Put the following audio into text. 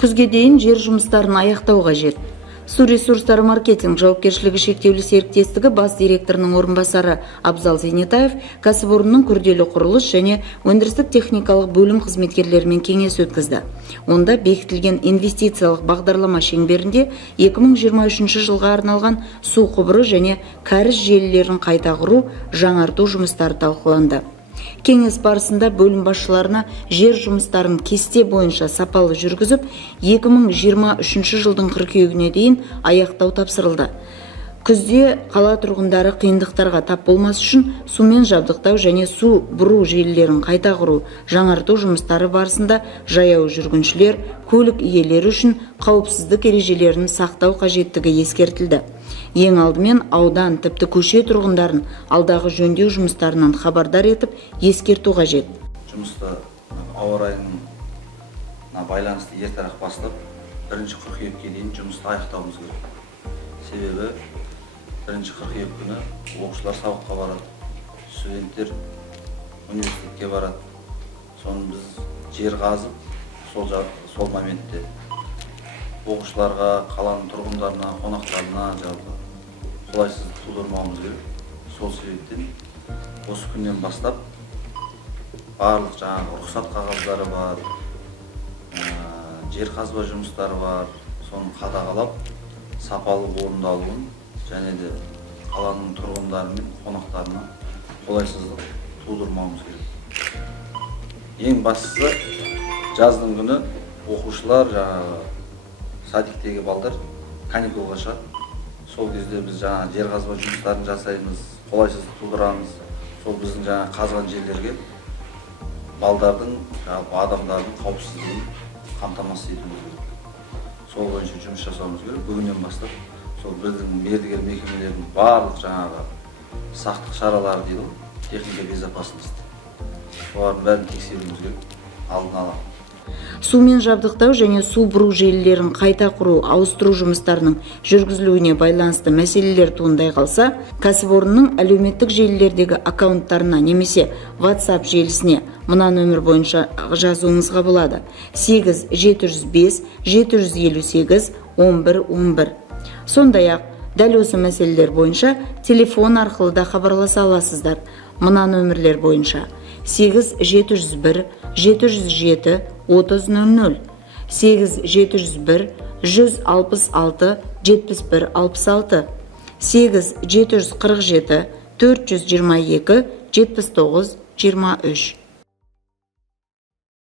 Күзге дейін жер жұмыстарын аяқтау қажет. Су ресурстары маркетинг жауапкершілігі шектеулі серіктестігі бас директорының орынбасары Абзал Зейнетаев кәсіпорынның күрделі құрылыс және өндірістік техникалық бөлім қызметкерлерімен кеңес өткізді. Онда бекітілген инвестициялық бағдарлама шеңберінде 2023 жылға арналған су құбыры және кәріз желілерін қайта құру, жаңарту жұмыстары талқыланды. Кеңес барысында бөлім басшыларына жер жұмыстарын кесте бойынша сапалы жүргізіп, 2023 жылдың қыркүйегіне дейін аяқтау тапсырылды. Күзде қала тұрғындары қиындықтарға тап болмас үшін сумен жабдықтау және су бұру желілерін қайта құру, жаңарту жұмыстары барысында жаяу жүргіншілер, көлік иелері үшін қауіпсіздік ережелерін сақтау қажеттігі ескертілді. Ең алдымен аудан, тіпті көше тұрғындарын алдағы жөндеу жұмыстарынан хабардар етіп, ескерту қажет. Жұмысты ауа райына байланысты ертерек бастап, 1 қыркүйекке дейін жұмысты аяқтауымыз керек. Себебі 1 қыркүйек күні оқушылар сабаққа барады, студенттер университетке барады. Соны біз жер қазып, сол моментте оқушыларға, қаланың тұрғындарына, қонақтарына қолайсыздық тудырмауымыз керек. Сол себептен осы күннен бастап барлық рұқсат қағаздары бар, жер қазба жұмыстары бар, соны қадағалап, сапалы орындалуын және де қаланың тұрғындары мен қонақтарына қолайсыздық тудырмауымыз керек. Ең бастысы жаздың күні оқушылар, садиктегі балдар каникулға шығады. Сол кезде біз жер қазба жұмыстарын жасаймыз, қолайсыздық тудырамыз. Сол біздің қазған жерлерге балдардың, адамдардың қауіпсіздігін қамтамасыз етуіміз керек. Сол бойынша жұмыс жасауымыз керек. Бүгіннен бастап сол біздің мердігер мекемелердің барлық сақтық шаралары дейді, техника безопасности. Олардың бәрін тексеруіміз керек, алдын ала. Сумен жабдықтау және су бұру желілерін қайта құру, ауыстыру жұмыстарының жүргізілуіне байланысты мәселелер туындай қалса, кәсіпорынның әлеуметтік желілердегі аккаунттарына немесе WhatsApp желісіне мына нөмір бойынша жазуыңызға болады: 8705 758 1111. Сондай-ақ, дәл осы мәселелер бойынша телефон арқылы да хабарласа аласыздар. Мына нөмірлер бойынша: 8701 707 3000, 8701 166 7166, 8747 422 79 23.